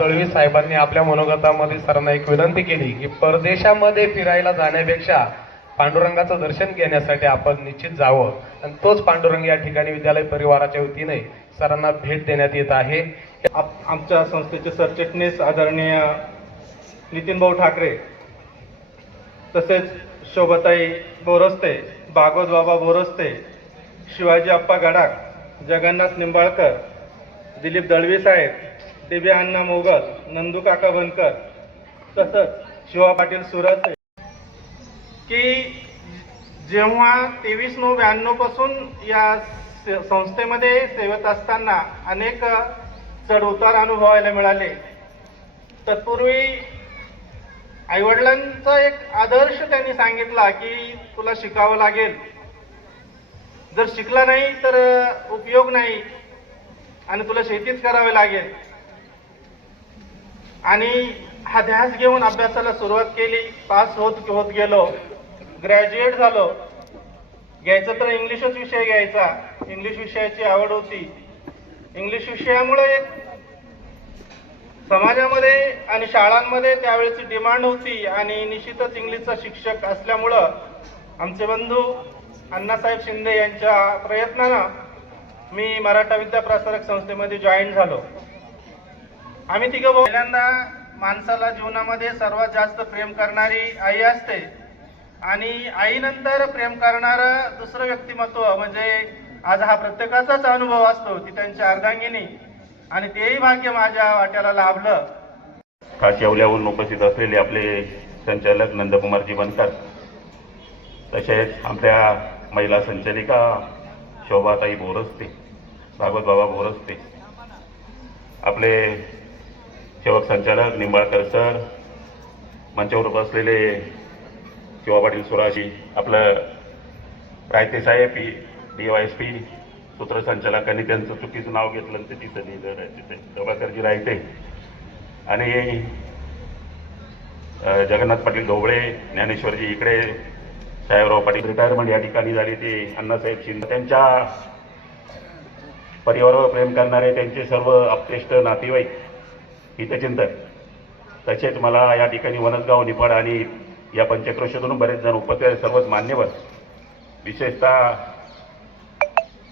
तळवी साहेबांनी आपल्या मनोगतामध्ये सरांना एक विनंती केली की परदेशामध्ये फिरायला जाण्यापेक्षा पांडुरंगाचं दर्शन घेण्यासाठी आपण निश्चित जावं. आणि तोच पांडुरंग या ठिकाणी विद्यालय परिवाराच्या वतीने सरांना भेट देण्यात येत आहे. आप- आमच्या संस्थेचे सरचिटणीस आदरणीय नितीन भाऊ ठाकरे तसेच शोभाताई बोरस्ते भागवत बाबा बोरस्ते शिवाजी अप्पा गडाख जगन्नाथ निंबाळकर दिलीप दळवी साहेब दिव्या अण्णा मोगल नंदू काका बनकर तसंच शिवा पाटील सुरत की जेव्हा तेवीस नऊ ब्याण्णवपासून या संस्थेमध्ये सेवत असताना अनेक चढ उतार अनुभवायला मिळाले. तत्पूर्वी आईवडिलांचा एक आदर्श त्यांनी सांगितला की तुला शिकावं लागेल. जर शिकला नाही तर उपयोग नाही. आणि तुला शेतीच करावी लागेल. आणि हा ध्यास घेऊन अभ्यासाला सुरुवात केली पास होत होत गेलो. ग्रॅज्युएट झालो. घ्यायचं तर इंग्लिशच विषय घ्यायचा. इंग्लिश विषयाची आवड होती. इंग्लिश विषयामुळे एक समाजामध्ये आणि शाळांमध्ये त्यावेळेची डिमांड होती आणि निश्चितच इंग्लिशचा शिक्षक असल्यामुळं आमचे बंधू अण्णासाहेब शिंदे यांच्या प्रयत्नानं मी मराठा विद्या प्रसारक संस्थेमध्ये जॉईन झालो. आम्ही तिघं पहिल्यांदा माणसाला जीवनामध्ये सर्वात जास्त प्रेम करणारी आई असते. आणि आईनंतर प्रेम करणारं दुसरं व्यक्तिमत्व म्हणजे आज हा प्रत्येकाचाच अनुभव असतो ती त्यांच्या अर्धांगिनी. आणि तेही भाग्य माझ्या वाट्याला लाभलं. खास उपस्थित असलेले आपले संचालक नंदकुमारजी बनकर तसेच आपल्या महिला संचालिका शोभाताई बोरस्ते भागवत बाबा बोरस्ते आपले सेवक संचालक निंबाळकर सर मंचावर बसलेले शिवा पाटील सुराशी आपलं रायते साहेब P D Y S P सूत्रसंचालकांनी त्यांचं चुकीचं नाव घेतलं ते तिथं लिहिलं राहते ते. प्रभाकरजी रायते. आणि जगन्नाथ पाटील ढोबळे ज्ञानेश्वरजी इकडे साहेबराव पाटील रिटायरमेंट या ठिकाणी झाली ते अण्णासाहेब शिंदे. त्यांच्या परिवारावर प्रेम करणारे त्यांचे सर्व अपतेष्ट नातेवाईक हितचिंतक तसेच मला या ठिकाणी वनसगाव निफाड आणि या पंचक्रोशातून बरेच जण उपस्थित सर्वच मान्यवर. विशेषतः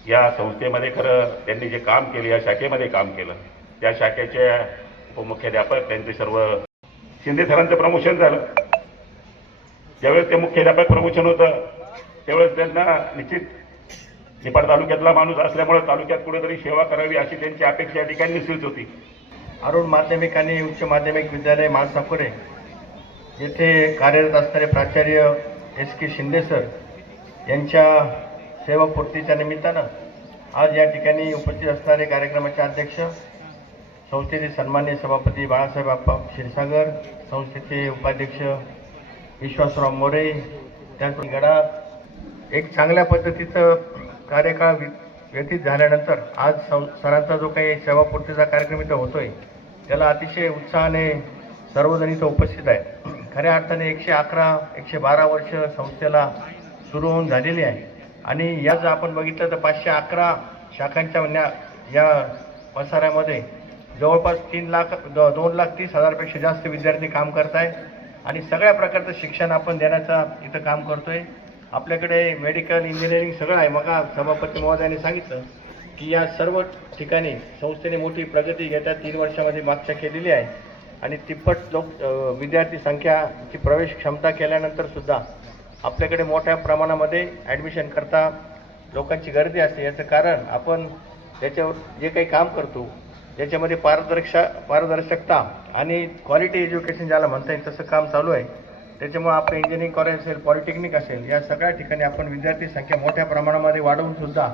या संस्थेमध्ये खरं त्यांनी जे काम केले या शाखेमध्ये काम केलं त्या शाखेचे उपमुख्याध्यापक त्यांचे सर्व शिंदे सरांचं प्रमोशन झालं. ज्यावेळेस ते मुख्याध्यापक प्रमोशन होतं त्यावेळेस त्यांना निश्चित निपाड तालुक्यातला माणूस असल्यामुळे तालुक्यात कुठेतरी सेवा करावी अशी त्यांची अपेक्षा या ठिकाणी निश्चित होती. अरुण माध्यमिक आणि उच्च माध्यमिक विद्यालय माणसापुरे येथे कार्यरत असणारे प्राचार्य एस के शिंदे सर यांच्या सेवापूर्तीच्या निमित्तानं आज या ठिकाणी उपस्थित असणारे कार्यक्रमाचे अध्यक्ष संस्थेचे सन्मान्य सभापती बाळासाहेब आप्पा क्षीरसागर संस्थेचे उपाध्यक्ष विश्वासराव मोरे त्याचबरोबर गडा एक चांगल्या पद्धतीचं कार्यकाळ व्यतीत झाल्यानंतर आज सं सरांचा जो काही सेवापूर्तीचा कार्यक्रम इथं होतोय त्याला अतिशय उत्साहाने सर्वजण इथं उपस्थित आहे खऱ्या अर्थाने एकशे अकरा एकशे बारा वर्ष संस्थेला सुरू होऊन झालेली आहे. आणि या जर आपण बघितलं तर पाचशे अकरा शाखांच्या न्या- या पसाऱ्यामध्ये जवळपास तीन लाख द दोन लाख तीस हजारपेक्षा जास्त विद्यार्थी काम करत आहे आणि सगळ्या प्रकारचं शिक्षण आपण देण्याचा इथं काम करतोय. आपल्याकडे मेडिकल इंजिनिअरिंग सगळं आहे. मग सभापती महोदयाने सांगितलं की या सर्व ठिकाणी संस्थेने मोठी प्रगती घेत्या तीन वर्षामध्ये मागच्या केलेली आहे. आणि तिप्पट लोक विद्यार्थी संख्याची प्रवेश क्षमता केल्यानंतर सुद्धा आपल्याकडे मोठ्या प्रमाणामध्ये ॲडमिशन करता लोकांची गर्दी असते. याचं कारण आपण त्याच्यावर जे काही काम करतो त्याच्यामध्ये पारदर्शक पारदर्शकता आणि क्वालिटी एज्युकेशन ज्याला म्हणता येईल तसं काम चालू आहे. त्याच्यामुळे आपलं इंजिनिअरिंग कॉलेज असेल पॉलिटेक्निक असेल या सगळ्या ठिकाणी आपण विद्यार्थी संख्या मोठ्या प्रमाणामध्ये वाढवून सुद्धा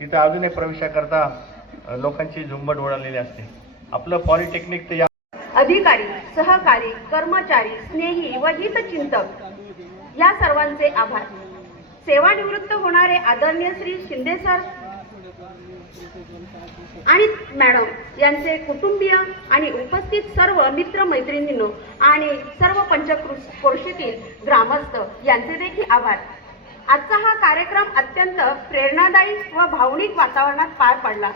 तिथं अजूनही प्रवेशाकरता लोकांची झुंबड उडालेली असते. आपलं पॉलिटेक्निक तर या अधिकारी सहकारी कर्मचारी स्नेही व हितचिंतक या सर्वांचे आभार. सेवानिवृत्त होणारे आदरणीय श्री शिंदे सर आणि मॅडम यांचे कुटुंबीय आणि उपस्थित सर्व मित्र मैत्रिणींनो आणि सर्व पंचक्रोशीतील ग्रामस्थ यांचे देखील आभार. आजचा हा कार्यक्रम अत्यंत प्रेरणादायी व भावनिक वातावरणात पार पडला.